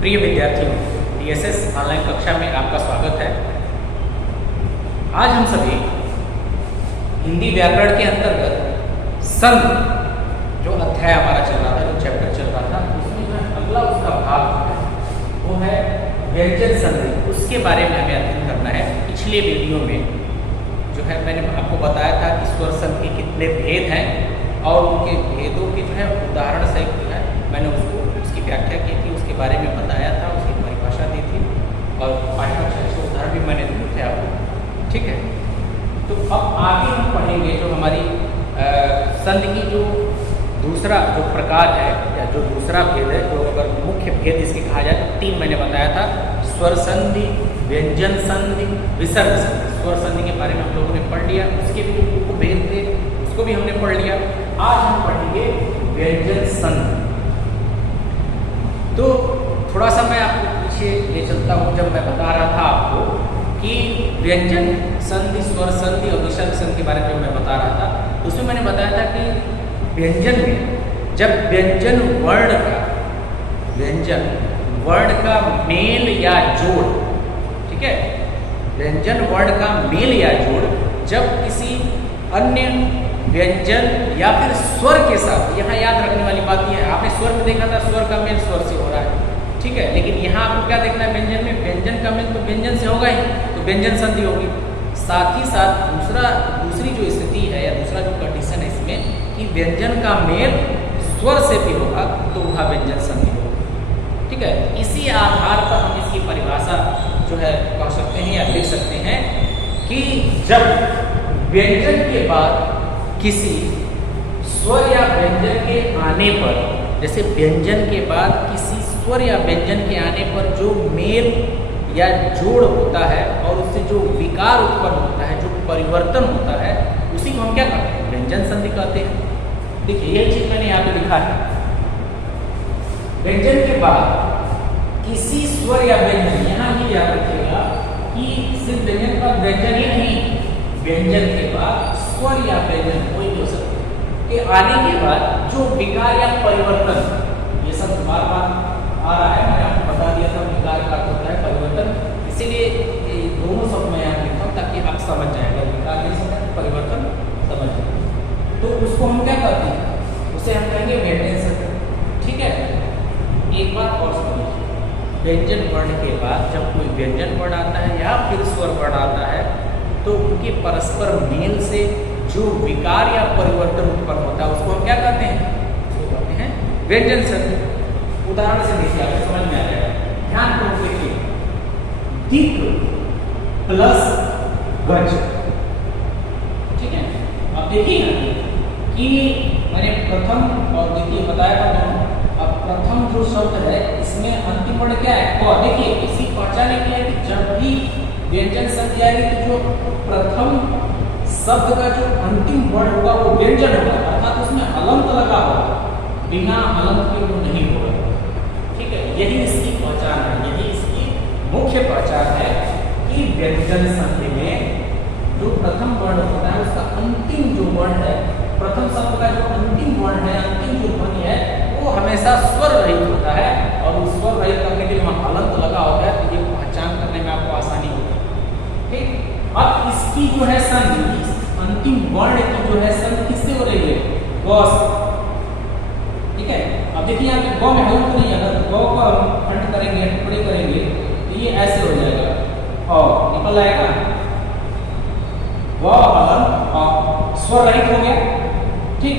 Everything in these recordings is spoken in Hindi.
प्रिय विद्यार्थियों, DSS ऑनलाइन कक्षा में आपका स्वागत है। आज हम सभी हिंदी व्याकरण के अंतर्गत संध जो अध्याय हमारा चल रहा था, जो चैप्टर चल रहा था, उसमें जो अगला उसका भाग है वो है व्यंजन संधि। उसके बारे में हमें अध्ययन करना है। पिछले वीडियो में जो है मैंने आपको बताया था कि स्वर संधि के कितने भेद हैं और उनके भेदों के जो है उदाहरण सहित जो है मैंने उसकी व्याख्या की थी, उसके बारे में बताया था, उसकी परिभाषा दी थी और 5-6 उदाहरण भी मैंने दिए थे आपको। ठीक है, तो अब आगे हम पढ़ेंगे जो हमारी संधि की जो दूसरा जो प्रकार है या जो दूसरा भेद है, जो अगर मुख्य भेद इसके कहा जाए तो 3 मैंने बताया था: स्वर संधि, व्यंजन संधि, विसर्ग संधि। स्वर संधि के बारे में हम लोगों ने पढ़ लिया, उसके भी जो उपभेद थे उसको भी हमने पढ़ लिया। आज हम पढ़ेंगे व्यंजन संधि। तो थोड़ा सा मैं आपको पीछे ले चलता हूँ। जब मैं बता रहा था आपको कि व्यंजन संधि, स्वर संधि और विसर्ग संधि के बारे में मैं बता रहा था, उसमें मैंने बताया था कि व्यंजन में जब व्यंजन वर्ण का मेल या जोड़, ठीक है, व्यंजन वर्ण का मेल या जोड़ जब किसी अन्य व्यंजन या फिर स्वर के साथ, यहाँ याद रखने वाली बात यह है, आपने स्वर में देखा था स्वर का मेल स्वर से हो रहा है, ठीक है, लेकिन यहाँ आपको क्या देखना है, व्यंजन में व्यंजन का मेल तो व्यंजन से होगा ही, तो व्यंजन संधि होगी। साथ ही साथ दूसरी जो स्थिति है या दूसरा जो कंडीशन है इसमें कि व्यंजन का मेल स्वर से भी होगा तो वह व्यंजन संधि होगी। ठीक है, इसी आधार पर हम इसकी परिभाषा जो है कह सकते हैं या लिख सकते हैं कि जब व्यंजन के बाद किसी स्वर या व्यंजन के आने पर, जैसे व्यंजन के बाद किसी स्वर या व्यंजन के आने पर जो मेल या जोड़ होता है और उससे जो विकार उत्पन्न होता है, जो परिवर्तन होता है, उसी को हम क्या कहते हैं, व्यंजन संधि कहते हैं। देखिए यह चीज मैंने यहाँ पे लिखा है, व्यंजन के बाद किसी स्वर या व्यंजन, यहाँ ये याद रखिएगा कि सिर्फ व्यंजन का व्यंजन ही नहीं, व्यंजन के बाद स्वर या व्यंजन कोई भी हो सकता है के आने के बाद जो विकार या परिवर्तन, ये सब बार बार आ रहा है, मैंने आपको बता दिया था विकार का होता है परिवर्तन, इसीलिए दोनों शब्द मैं यहाँ लिखता हूँ ताकि आप समझ जाएगा, विकार नहीं समझ, परिवर्तन समझ जाए, तो उसको हम क्या कहते हैं, उसे हम कहेंगे व्यंजन संधि। ठीक है, एक बात और समझिए, व्यंजन वर्ण के बाद जब कोई व्यंजन वर्ण आता है या फिर स्वर वर्ण आता है तो उनके परस्पर मेल से जो विकार या परिवर्तन उत्पन्न होता है उसको हम क्या कहते हैं, उसको कहते हैं व्यंजन संधि। उदाहरण से देखिए, आपको समझ में आ जाएगा, ध्यान पूर्वक देखिए, दिक् प्लस गज। ठीक है, अब देखिए ना कि मैंने प्रथम और द्वितीय बताया था दोनों। अब प्रथम जो शब्द है इसमें अंतिम वर्ण क्या है, क। देखिए इसी पहचाने की है कि जब भी व्यंजन संधि आएगी तो जो प्रथम शब्द का जो अंतिम वर्ण होगा वो व्यंजन होगा, अर्थात उसमें हलंत लगा होगा, बिना हलंत के वो नहीं होगा। ठीक है, यही इसकी पहचान है, यही इसकी मुख्य पहचान है कि व्यंजन संधि में जो प्रथम वर्ण होता है उसका अंतिम जो वर्ण है, प्रथम शब्द का जो अंतिम वर्ण है, अंतिम जो ध्वनि है, वो हमेशा स्वर रहित होता है और उस स्वर रहित करने के लिए वहां हलंत लगा होता है, तो ये पहचान करने में आपको आसानी होगी। ठीक, अब इसकी जो है संधि, अंतिम वर्ण की जो है संधि किससे हो रही है, ग से। ठीक है, अब देखिए यहाँ पे ग में हलंत नहीं है, अगर ग को हम खंड करेंगे, टुकड़े करेंगे तो ये ऐसे हो जाएगा और निकल आएगा व हलंत, स्वर रहित हो गया। ठीक,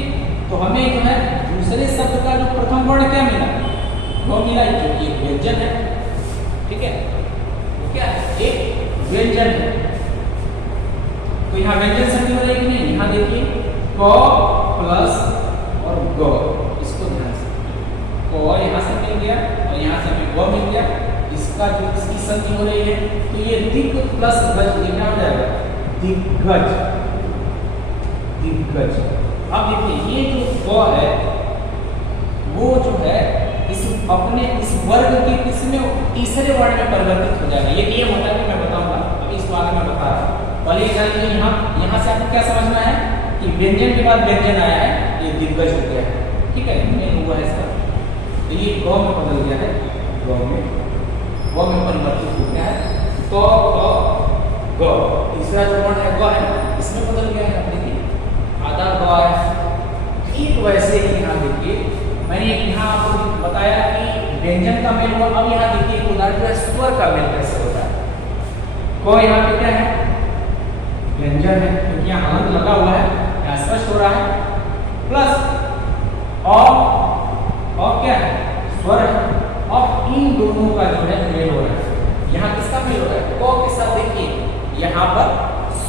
तो हमें जो है दूसरे शब्द का जो प्रथम वर्ण क्या मिला, वो मिला जो कि एक व्यंजन है। ठीक है, वो क्या है, एक व्यंजन है। तो यहाँ व्यंजन संधि हो रही है कि नहीं, यहाँ देखिए क प्लस और ग, इसको ध्यान से, क यहाँ से मिल गया और यहाँ से हमें ग मिल गया, इसका जो इसकी संधि हो रही है तो ये दिक् प्लस गज, ये क्या हो जाएगा, दिग्गज, दिग्गज। अब देखिए ये जो ग है वो जो है इस अपने इस वर्ग के किसमें, तीसरे वर्ण में परिवर्तित हो जाएगा। ये नियम होता है कि मैं बताऊंगा, अभी इसको आगे मैं बता रहा हूँ। पहले यहाँ से आपको क्या समझना है कि व्यंजन के बाद व्यंजन आया है, ये दिग्गज हो गया है। ठीक है, मेन हुआ है इसका, तो ये गौ में बदल गया है, गौ में ग में परिवर्तित हो गया है। क ग, तीसरा जो वर्ण है ग है, इसमें बदल गया है। देखिए आधा ग है। ठीक वैसे ही यहाँ देखिए मैंने यहाँ आपको बताया कि व्यंजन का मेल हुआ। अब यहाँ देखिए एक उदाहरण है स्वर का मेल कैसे होता है। क यहाँ पे क्या है, व्यंजन है क्योंकि यहाँ हलंत लगा हुआ है, यहाँ स्पष्ट हो रहा है। प्लस और क्या है, स्वर है। अब इन दोनों का जो है मेल हो रहा है। यहाँ किसका मेल हो रहा है, क के साथ देखिए यहाँ पर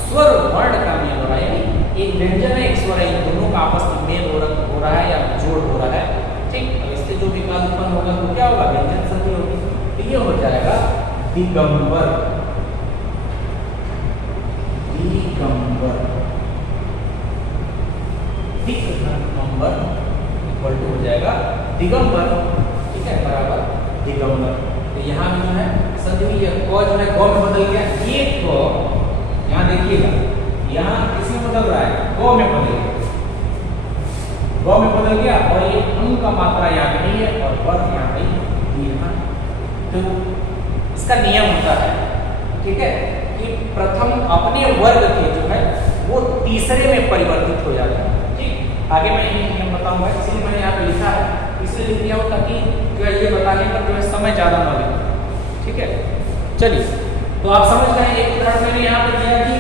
स्वर वर्ण का मेल हो रहा है, यानी एक व्यंजन है एक स्वर है, इन दोनों का आपस में मेल हो रहा है या जोड़ हो रहा है। ठीक, तो इससे जो विकास उत्पन्न होगा तो क्या होगा, व्यंजन संधि होगी। तो ये हो जाएगा दिगंबर। दिगंबर, दिगंबर इक्वल टू हो जाएगा दिगंबर। ठीक है, बराबर दिगंबर। तो यहाँ भी जो है संधि क जो है ग में बदल गया। ये क यहाँ देखिएगा, यहाँ किसमें बदल रहा है, ग में बदल गया। ग में बदल गया और ये अंग का मात्रा यहाँ नहीं है और वर्ग यहाँ नहीं है। तो इसका नियम होता है, ठीक है, कि प्रथम अपने वर्ग के जो है वो तीसरे में परिवर्तित हो जाता है। ठीक, आगे मैं ये नियम बताऊंगा, इसलिए मैंने यहाँ पे लिखा है, इसलिए लिख दिया हो ताकि जो है ये बताने का जो है समय ज़्यादा न लगे। ठीक है, चलिए तो आप समझ गए। एक उदाहरण मैंने यहाँ पे दिया कि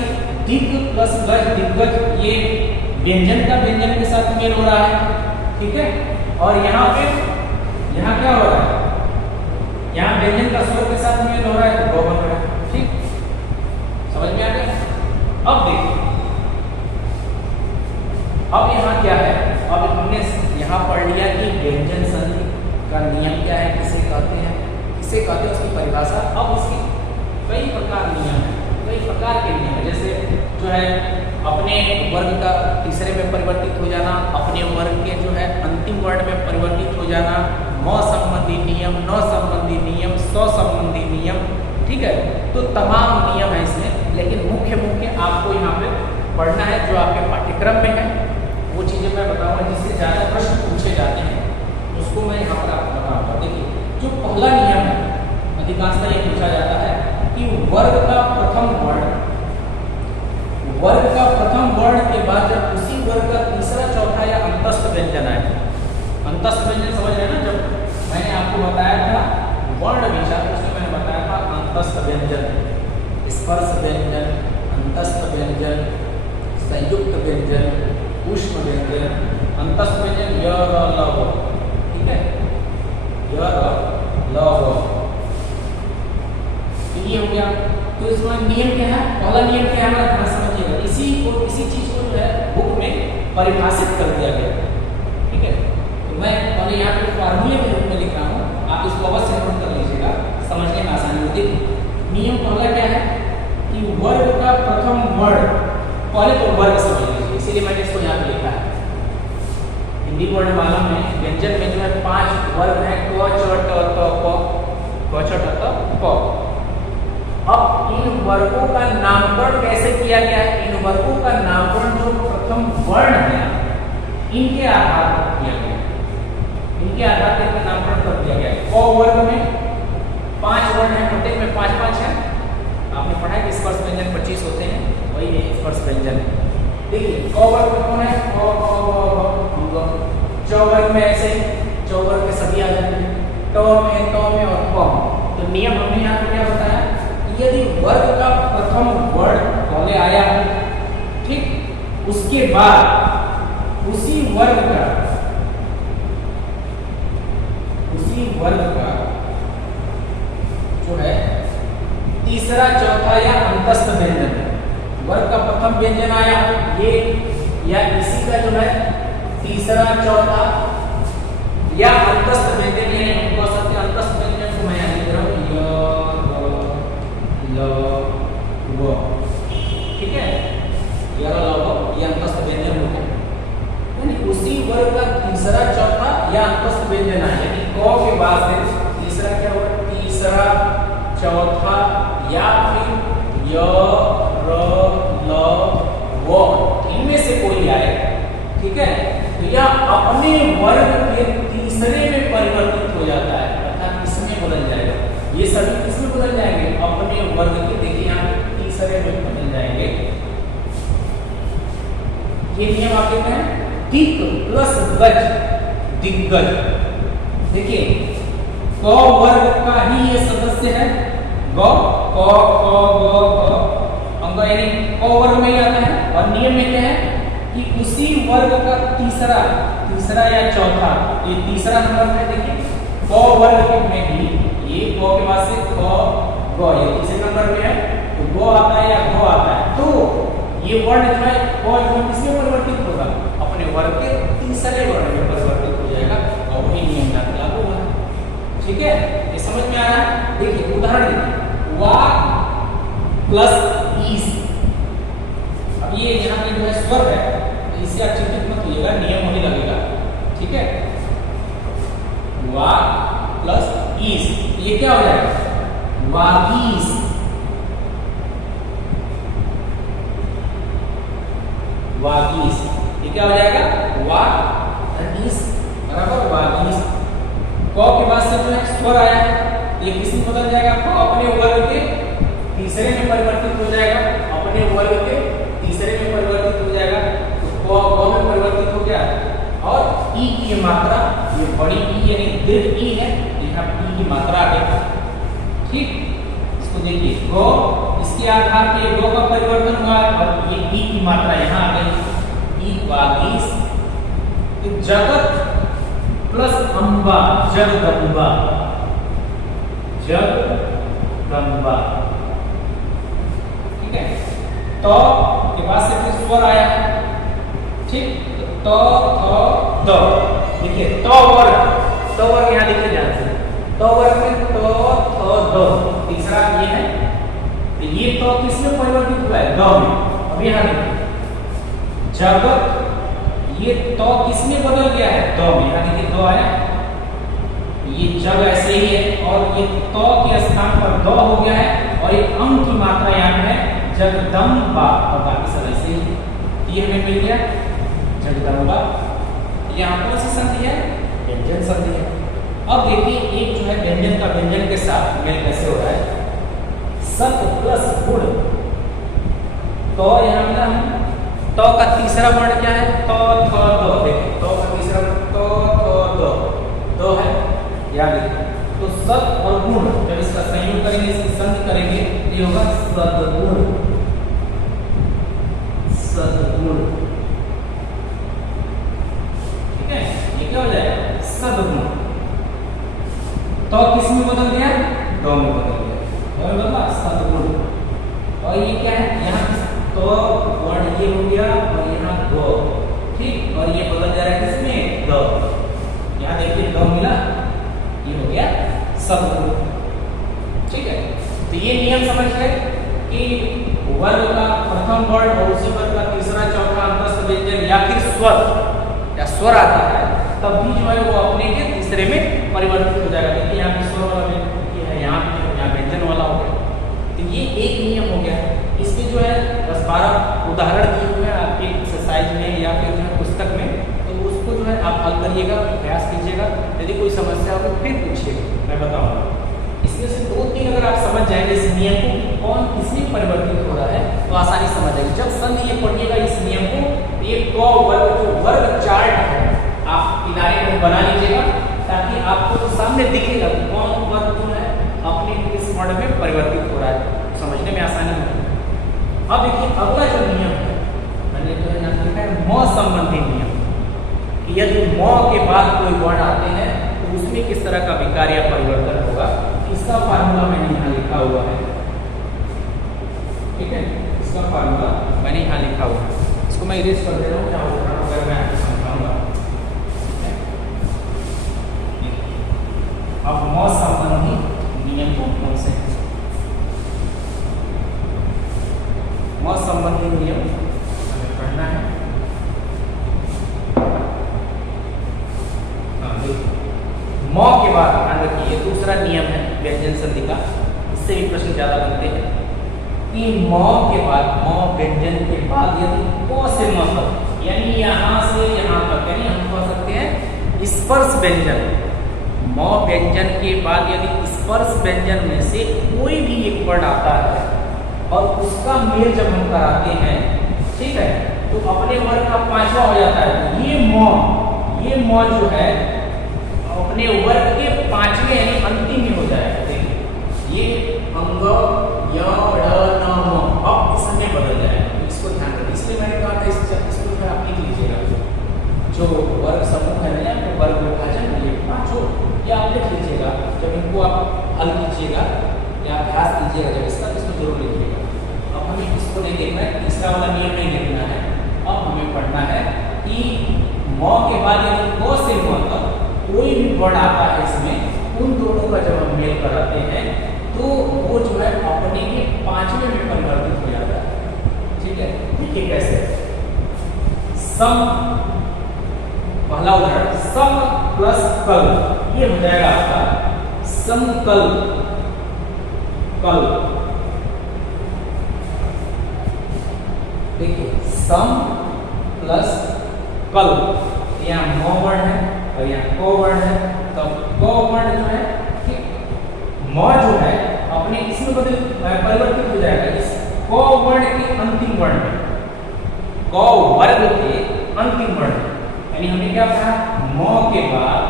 दिग प्लस गज, दिग्गज, ये व्यंजन का व्यंजन के साथ मेल हो रहा है। ठीक है, और यहाँ पे यहाँ क्या हो रहा है, यहाँ व्यंजन का स्वर के साथ मेल हो रहा है तो ग बन रहा है। ठीक, समझ में आ गया। अब देखिए, अब यहाँ क्या है, अब हमने यहाँ पढ़ लिया कि व्यंजन संधि का नियम क्या है, किसे कहते हैं, उसकी परिभाषा। अब उसकी कई प्रकार नियम है, कई प्रकार के नियम है। जैसे जो है अपने वर्ग का तीसरे में परिवर्तित हो जाना, अपने वर्ग के जो है अंतिम वर्ण में परिवर्तित हो जाना, म संबंधी नियम, न संबंधी नियम, स संबंधी नियम। ठीक है, तो तमाम नियम है इसमें, लेकिन मुख्य आपको यहाँ पे पढ़ना है जो आपके पाठ्यक्रम में है, वो चीज़ें मैं बताऊंगा जिससे ज़्यादा प्रश्न पूछे जाते हैं, उसको मैं यहाँ पर आपको बताऊंगा। देखिए, जो पहला नियम है, अधिकांशतः ये पूछा जाता है कि वर्ग का प्रथम वर्ण के बाद जब उसी वर्ग का तीसरा, चौथा या अंतस्थ व्यंजन आए। अंतस्थ व्यंजन समझ रहे हैं ना, जब मैंने आपको बताया था वर्ण विचार, उसमें मैंने बताया था अंतस्थ व्यंजन, स्पर्श व्यंजन, अंतस्थ व्यंजन, संयुक्त व्यंजन, ऊष्म व्यंजन। अंतस्थ व्यंजन य, र, ल, व। ठीक है, य, र, ल, व। ये हो गया। तो इसमें नियम क्या है, पहला नियम क्या है हमारा, समझिएगा। इसी चीज को जो है बुक में परिभाषित कर दिया गया। ठीक है, तो मैं पहले यहाँ पे फार्मूले के रूप में लिख रहा हूँ, आप इसको अवश्य नोट कर लीजिएगा, समझने में आसानी होती है। नियम पहला क्या है कि वर्ग का प्रथम वर्ण, पहले तो वर्ग समझ लीजिए, इसीलिए मैंने इसको यहाँ पे लिखा है। हिंदी वर्णमाला में व्यंजन में जो है 5 वर्ग है, क, च, ट, त, प, क, च, ट, त, प। अब इन वर्गों का नामकरण कैसे किया गया है, इन वर्गों का नामकरण जो प्रथम वर्ण है इनके आधार पर किया गया, इनके आधार पर इनका नामकरण कर दिया गया है। क वर्ग में 5 वर्ण है, प्रत्येक में 5-5 है। आपने पढ़ा है कि स्पर्श व्यंजन 25 होते हैं, वही है स्पर्श व्यंजन। देखिए, क वर्ग में कौन है, च वर्ग में ऐसे ही, च वर्ग में सभी आ जाते हैं, ट में, त में और प। तो नियम हमने यहाँ पे क्या बताया, यदि वर्ग का प्रथम वर्ण पहले आया है, ठीक, उसके बाद उसी वर्ग का जो है तीसरा, चौथा या अंतस्थ व्यंजन, वर्ग का प्रथम व्यंजन आया ये या इसी का जो है तीसरा, चौथा या अंतस्थ व्यंजन, यानी हम कह सकते हैं अंतस्थ व्यंजन को मैं यहाँ लिख रहा हूँ ल, व। ठीक है, य, र, ल, व, ये अंतस्थ व्यंजन होते हैं। यानी उसी वर्ग का तीसरा, चौथा या अंतस्थ व्यंजन आए, यानी क के बाद से तीसरा क्या होगा, तीसरा, चौथा या फिर य, र, ल, व, इनमें से कोई आए। ठीक है, तो यह अपने वर्ग के तीसरे में ये सभी किसमें बदल जाएंगे? अपने वर्ग के। देखिए यहाँ पे तीसरे में बदल जाएंगे। ये नियम आप देखते हैं, दिक प्लस गज, दिग्गज। देखिए क वर्ग का ही ये सदस्य है, ग क क ग अंग, यानी क वर्ग में ही आता है। और नियम में क्या है कि उसी वर्ग का तीसरा या चौथा, ये तीसरा नंबर में देखिए क वर्ग में ही ये क के बाद से क ग, ये तीसरे नंबर पे है तो ग आता है या घ आता है, तो ये वर्ण जो है क जो किसमें परिवर्तित होगा? अपने वर्ग के तीसरे वर्ण में परिवर्तित हो जाएगा और वही नियम लागू होगा। ठीक है, ये समझ में आ रहा है? देखिए उदाहरण देखिए, वा प्लस ईस। अब ये यहाँ पे जो है स्वर है, तो इससे आप चिंतित मत होइएगा, नियम होने लगेगा। ठीक है, वा प्लस ईस, ये क्या हो जाएगा? वागीस। वागीस, ये क्या हो जाएगा? वागीस बराबर वागीस। क के बाद से जो है स्वर आया है, ये किसमें बदल जाएगा? क अपने वर्ग के तीसरे में परिवर्तित हो जाएगा, अपने वर्ग के तीसरे में परिवर्तित हो जाएगा। तो क में परिवर्तित हो गया और ई की मात्रा, ये बड़ी ई यानी दीर्घ ई है, यहाँ ई की मात्रा आ गई। ठीक, इसको देखिए गो, इसके आधार पे गो का परिवर्तन हुआ और ये ई की मात्रा यहाँ आ गई, ई वागीस। तो जगत प्लस अम्बा, जगदम्बा, जगदम्बा। ठीक है, तो के बाद से फिर स्वर आया है। ठीक, तो थ द, देखिए तो वर्ग यहाँ देखिए ध्यान से, तो वर्ग में तो थ द, तीसरा ये है, तो ये तो किसमें परिवर्तित हुआ है? द में। अब यहाँ देखिए जगत, ये तो किसमें बदल गया है? द में। यहाँ देखिए द आया, ये जग ऐसे ही है और ये तो के स्थान पर द हो गया है और एक अंक की मात्रा यहाँ है जगदम्बा, और बाकी सब ऐसे ही। ये हमें मिल गया जगदम्बा। यहाँ कौन सी संधि है? व्यंजन संधि है। अब देखिए एक जो है व्यंजन का व्यंजन के साथ मेल कैसे हो रहा है? सत प्लस गुण, तो यहाँ मिला है, तो का तीसरा वर्ण क्या है? तो थ द। देखिए तो का तीसरा तो थ द, दो है, याद रखिए। तो सत और गुण जब इसका संयोग करेंगे, इसकी संधि करेंगे, ये होगा सदगुण, सदगुण। ठीक है, ये क्या हो जाएगा? सदगुण। तो किस में बदल गया? दो में बदल गया, दो में बदला सदगुण। और ये क्या है? यहाँ तो वर्ण ये हो गया और यहाँ दो। ठीक, और ये बदल जा रहा है किसमें? दो। यहाँ देखिए दो मिला, ये हो गया सदगुण। ठीक है, तो ये नियम समझ गए कि वर्ग का प्रथम वर्ण और उसी वर्ग का तीसरा, चौथा, अंतस्थ व्यंजन या फिर स्वर आता है, तब भी जो है वो अपने के तीसरे में परिवर्तित हो जाएगा। देखिए यहाँ पे स्वर वाला व्यंजन है, यहाँ व्यंजन वाला हो गया। तो ये एक नियम हो गया। इसके जो है 10-12 उदाहरण दिए हुए हैं आपके एक्सरसाइज में या फिर जो है पुस्तक में, तो उसको जो है आप हल करिएगा, प्रयास कीजिएगा। यदि कोई समस्या हो तो फिर पूछिएगा, मैं बताऊंगा। इसमें से 2-3 अगर आप समझ जाएंगे इस नियम को कौन किसमें परिवर्तित हो रहा है, तो आसानी समझ जाएगी। जब संधि ये पढ़िएगा इस नियम को, एक क वर्ग जो वर्ग चार्ट है आप किनारे में बना लीजिएगा, ताकि आपको सामने दिखेगा कौन वर्ग जो है अपने किस वर्ण में परिवर्तित हो रहा है, समझने में आसानी होगी। अब देखिए अगला जो नियम है, मैंने तो यहाँ लिखा है म संबंधी नियम, कि यदि म के बाद कोई वर्ण आते हैं तो उसमें किस तरह का विकार या परिवर्तन होगा, इसका फार्मूला मैंने यहाँ लिखा हुआ है। ठीक है, इसका फार्मूला मैंने यहाँ लिखा हुआ है, इसको मैं इरेज कर दे रहा हूँ, क्या होगा अगर मैं आपको समझाऊंगा। अब म संबंधी नियम कौन से हैं? म संबंधी नियम हमें पढ़ना है। म के बाद ध्यान रखिए, दूसरा नियम है व्यंजन संधि का, इससे भी प्रश्न ज्यादा बनते हैं कि म के बाद, म व्यंजन के बाद यदि क से म तक, यानी यहाँ से यहाँ तक, यानी हम कह सकते हैं स्पर्श व्यंजन, म व्यंजन के बाद यदि स्पर्श व्यंजन में से कोई भी एक वर्ण आता है और उसका मेल जब हम कराते हैं, ठीक है, तो अपने वर्ग का पांचवा हो जाता है। तो ये म जो है अपने वर्ग के पांचवें यानी अंतिम में हो जाएगा। देखिए ये अंग य ड़ न म अब इसमें बदल जाएगा, तो इसको ध्यान रखिए। इसलिए मैंने कहा था इसको फिर आप लिख लीजिएगा, जो वर्ग समूह है ना, तो वर्ग विभाजन ये पांचों या आप लिख लीजिएगा। जब इनको आप हल कीजिएगा या अभ्यास कीजिएगा जब इसका, तो इसको जरूर लिखिएगा। अब हमें इसको नहीं देखना है, तीसरा वाला नियम नहीं देखना है। अब हमें पढ़ना है कि म के बाद यदि क से म तक कोई भी वर्ण आता है इसमें, उन दोनों का जब हम मेल कराते हैं तो वो जो है अपने के पांचवें में परिवर्तित हो जाता है। ठीक है, देखिए कैसे। सम, पहला उदाहरण सम प्लस कल, ये हो जाएगा आपका समकल कल। देखिए सम प्लस कल, यहाँ म वर्ण है और यहाँ क वर्ण है, तो क वर्ण जो है, ठीक, म जो है अपने इसमें परिवर्तित हो जाएगा इस क वर्ण के अंतिम वर्ण में, क वर्ग के अंतिम वर्ण में। यानी हमने क्या कहा, म के बाद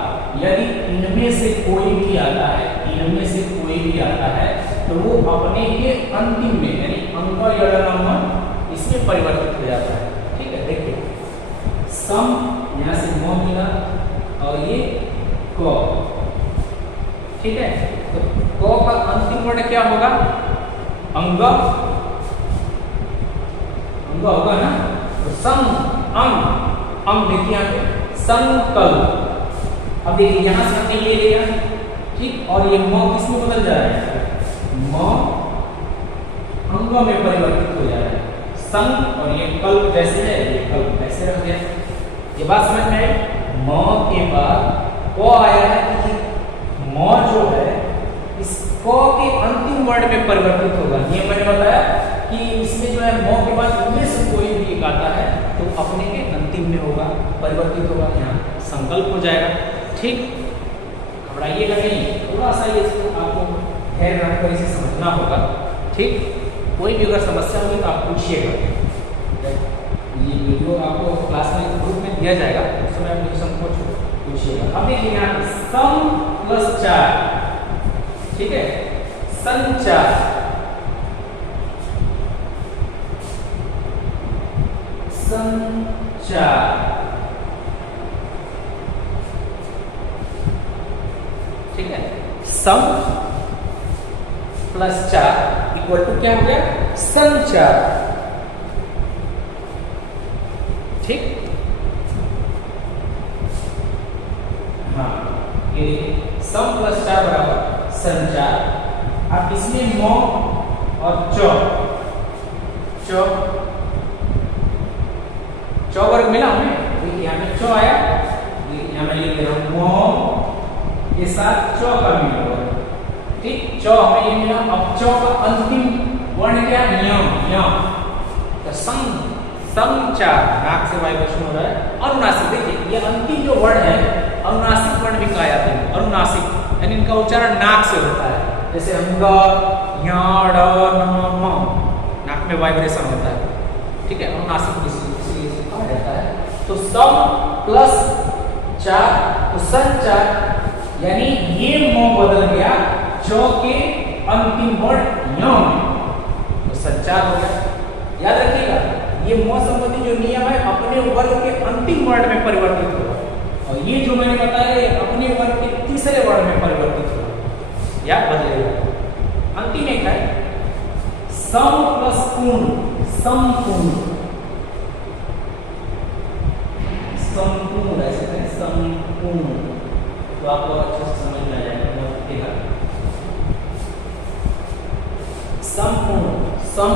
यदि इनमें से कोई भी आता है, इनमें से कोई भी आता है तो वो अपने के अंतिम में यानी अंग य ड़ न म इसमें परिवर्तित हो जाता है। ठीक है, देखिए सम यहाँ से म मिला और ये क, ठीक है, तो क का अंतिम वर्ण क्या होगा, अंग, अंग होगा ना, तो सम अंग, अंग देखिए यहाँ पे संकल। अब देखिए यहाँ से हमने ये लिया, ठीक, और ये म किसमें बदल जा रहा है, म अंग में परिवर्तित हो जा रहा है। संग और ये कल जैसे है, ये कल वैसे रख गया। ये बात समझ में आई। म के बाद क आया है, कि म जो है इस क के अंतिम वर्ण में परिवर्तित होगा। ये मैंने बताया कि इसमें जो है म के बाद इनमें से कोई भी एक आता है तो अपने के अंतिम में होगा, परिवर्तित होगा, यहाँ संकल्प हो जाएगा। ठीक, घबराइएगा नहीं, थोड़ा सा ये आपको धैर्य रखकर इसे समझना होगा। ठीक, कोई भी अगर समस्या होगी तो आप पूछिएगा। ये वीडियो आपको क्लास में ग्रुप में दिया जाएगा, उस समय आप संकोच पूछिएगा। अब देखिए यहाँ पे सम प्लस 4, ठीक है, संचार, संचार, ठीक है, सम प्लस 4 इक्वल टू क्या हो गया, संचार। ठीक, हाँ, ये देखिए सम प्लस 4 बराबर संचार। अब इसमें म और च वर्ग मिला हमें, देखिए यहाँ पे च आया, यहाँ मैं लिख दे रहा हूँ म के साथ च का मिल होगा। ठीक, च हमें ये मिला। अब च का अंतिम वर्ण क्या है, य, तो संचार, नाक से वाइब्रेशन हो रहा है। अनुनासिक, देखिए ये अंतिम जो वर्ण है अनुनासिक वर्ण भी कहा जाता है। अनुनासिक यानी इनका उच्चारण नाक से होता है, जैसे अंग य ड़ न म, नाक में वाइब्रेशन होता है। ठीक है, अनुनासिक इसलिए कहा जाता है। तो सम प्लस 4 तो संचार, यानी ये म बदल गया च के अंतिम वर्ण य में, तो संचार हो गया। याद रखिएगा ये म संबंधी जो नियम है अपने वर्ग के अंतिम वर्ण में परिवर्तित होगा, और ये जो मैंने बताया ये अपने वर्ग के तीसरे वर्ण में परिवर्तित होगा या बदलेगा। अंतिम एक है सम प्लस पूर्ण, संपूर्ण, संपूर्ण ऐसे कहें, संपूर्ण, तो आपको अच्छे से समझ में आ जाएगा। संपूर्ण, सम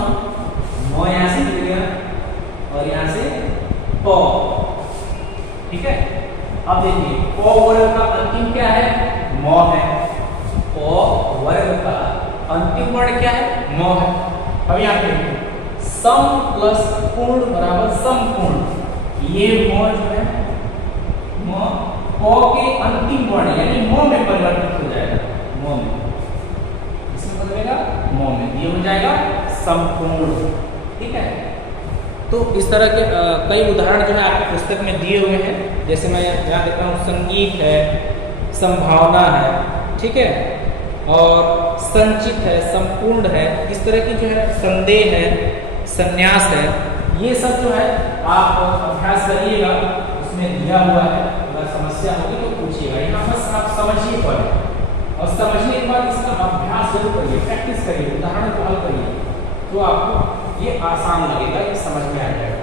म यहाँ से मिल गया और यहाँ से प, ठीक है। अब देखिए प वर्ग का अंतिम क्या है, म है, प वर्ग का अंतिम वर्ण क्या है, म है। अब यहाँ पे सम प्लस पूर्ण बराबर संपूर्ण, ये म जो है म क के अंतिम वर्ण यानी म में परिवर्तित हो जाएगा, म में, इसमें बदलेगा म में, ये हो जाएगा संपूर्ण। ठीक है, तो इस तरह के कई उदाहरण जो है आपकी पुस्तक में दिए हुए हैं, जैसे मैं यहाँ देख रहा हूँ संगीत है, संभावना है, ठीक है, और संचित है, संपूर्ण है, इस तरह की जो है संदेह है, संन्यास है, ये सब जो है आप अभ्यास करिएगा, उसमें दिया हुआ है, अगर समस्या होगी तो पूछिएगा। यहाँ बस आप समझिए पहले, और समझने के बाद इसका अभ्यास जरूर करिए, प्रैक्टिस करिए, उदाहरण को हल करिए, तो आपको ये आसान लगेगा, ये समझ में आ जाएगा।